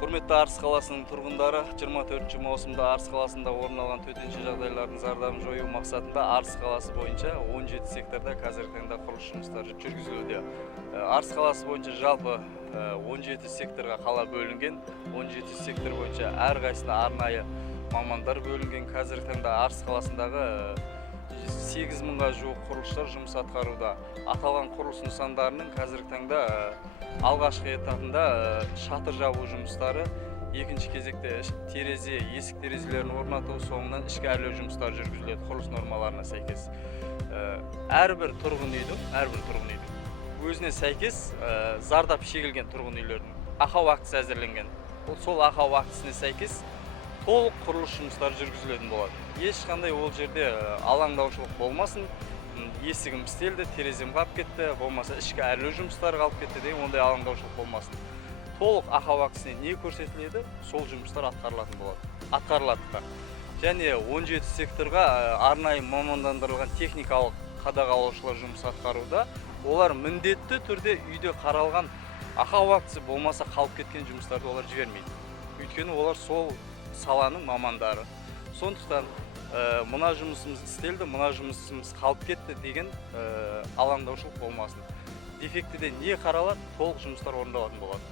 Құрметті Арыс қаласының тұрғындары, 24 маусымда Арыс қаласында орын алған төтенше жағдайлардың зардабын жою мақсатында Арыс қаласы бойынша 17 секторда қазіргі таңда құрылыс жұмыстары жүргізілуде. Арыс қаласы бойынша жалпы 17 секторға қала бөлінген, 17 сектор бойынша әрқайсысына арнайы мамандар бөлінген. Қазіргі таңда Арыс қаласындағы 8 мыңға жуық құрылысшылар жұмыс атқаруда. Аталған құрылыс нысандарының қазіргі таңда алғашқы этапында шатыр жабу жұмыстары, екінші кезекте терезе, есік терезелерін орнату, соңынан ішкі әрлеу жұмыстары жүргізіледі құрылыс нормаларына сәйкес. Әрбір тұрғын үйдің өзіне сәйкес зардап шегілген тұрғын үйлердің ақау актісі әзірленген. Сол ақау актісіне сәйкес толық құрылыс жұмыстары жүргізілетін болады. Ешқандай ол жерде алаңдаушылық болмасын. Есігім істелді, терезем қалып кетті, болмаса ішкі әрлеу жұмыстары қалып кетті деген ондай алаңдаушылық болмасын. Толық ақау актісіне не көрсетіледі, сол жұмыстар атқарылады. Және 17 секторға арнайы мамандандырылған техникалық қадағалаушылар жұмыс атқаруда. Олар міндетті түрде үйде қаралған ақау актісі болмаса қалып кеткен жұмыстарды олар жібермейді. Өйткені олар сол саланың мамандары. Сондықтан мына жұмысымыз істелді, мына жұмысымыз қалып кетті деген алаңдаушылық болмасын. Дефектіде не қаралады, толық жұмыстар орындалатын болады.